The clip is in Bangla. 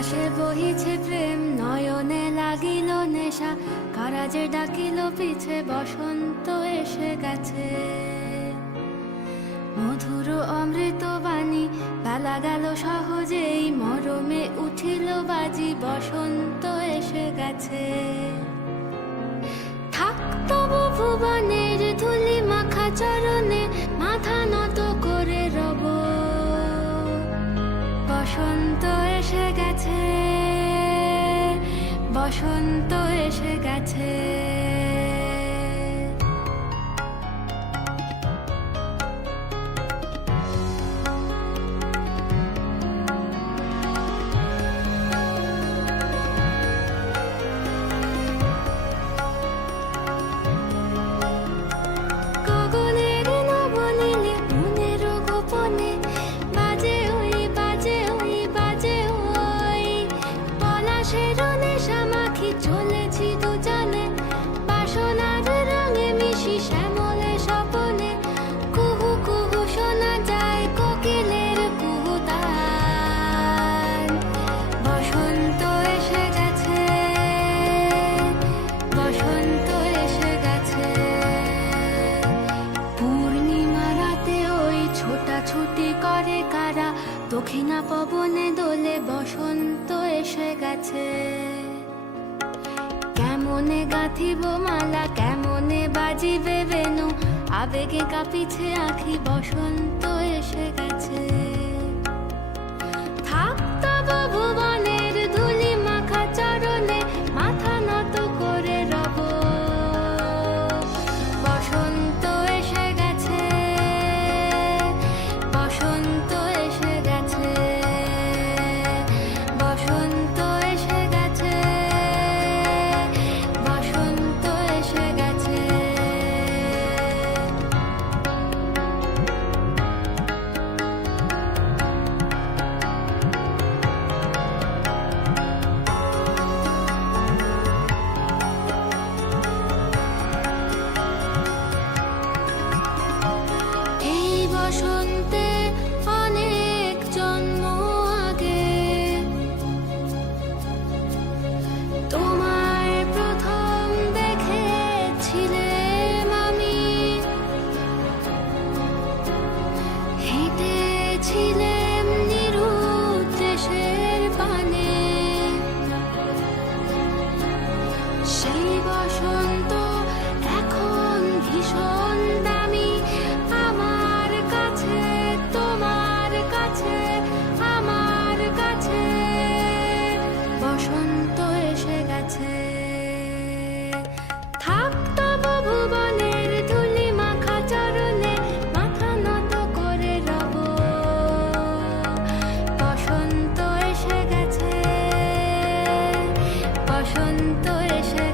বাতাসে বহিছে প্রেম, নয়নে লাগিল নেশা, কারাজে ডাকিল পিছে, বসন্ত এসে গেছে। মধুর অমৃত বাণী, বেলা গেল সহজেই, মরমে উঠিল বাজি, বসন্ত এসে গেছে। থাক তবু ভুবনের ধুলি মাখা চরণে, মাথা নত করে রব। বসন্ত এসে গেছে, বসন্ত এসে গেছে। গগনের নবনীলে মনের গোপনে, বাজে ওই বাজে ওই বাজে ওই, পলাশের নেশা মাখি চলেছি দুজনে, বাসনার রঙে মিশি শ্যামলে স্বপনে। কুহু কুহু শোনা যায় কোকিলের কুহুতান। বসন্ত এসে গেছে, বসন্ত এসে গেছে। পূর্ণিমা রাতে ওই ছোটাছুটি করে কারা, দক্ষিণা পবনে দোলে, বসন্ত এসে গেছে। কেমনে গাঁথিব মালা, কেমনে বাজিবে বেনু, আবেগে কাঁপিছে আখি, বসন্ত এসে গেছে। থাক তবু ভুবনের ধুলি মাখা চরণে, মাথা নত করে রব। বসন্ত এসে গেছে, বসন্ত এসে গেছে, বসন্ত এসে গেছে, বসন্ত এসে গেছে। এই বসন্তে অনেক জন্ম আগে, তোমায় প্রথম দেখেছিলাম আমি। হেঁটেছিলাম নিরুৎ দেশের পানে, সেই বসন্ত এখন ভীষণ দামি আমার কাছে, তোমার কাছে, আমার কাছে। বসন্ত এসে গেছে। থাক তবু ভুবনের ধুলি মাখা চরণে, মাথা নত করে রব। বসন্ত এসে গেছে, বসন্ত এসে